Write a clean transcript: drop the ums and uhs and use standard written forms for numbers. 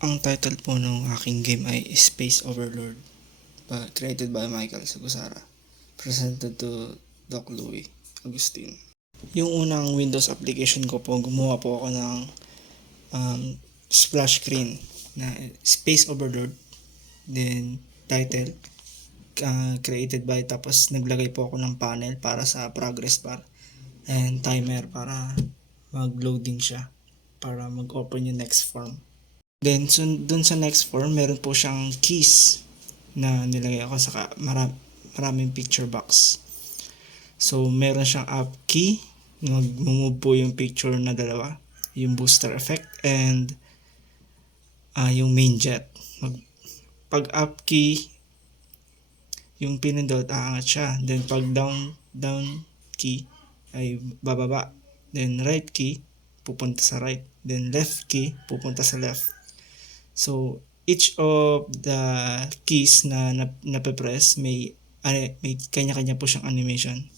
Ang title po ng aking game ay Space Overlord, created by Michael Sagusara. Presented to Doc Louie Agustin. Yung unang Windows application ko po, gumawa po ako ng splash screen na Space Overlord. Then, title, created by, tapos naglagay po ako ng panel para sa progress bar. And timer para mag-loading siya. Para mag-open yung next form. Then, dun sa next form, meron po siyang keys na nilagay ako sa maraming picture box. So, meron siyang up key. Mag-move po yung picture na dalawa. Yung booster effect and yung main jet. Pag up key, yung pinindot, aangat siya. Then, pag down key, ay bababa. Then, right key, pupunta sa right. Then, left key, pupunta sa left. So, each of the keys na nape-press may kanya-kanya po siyang animation.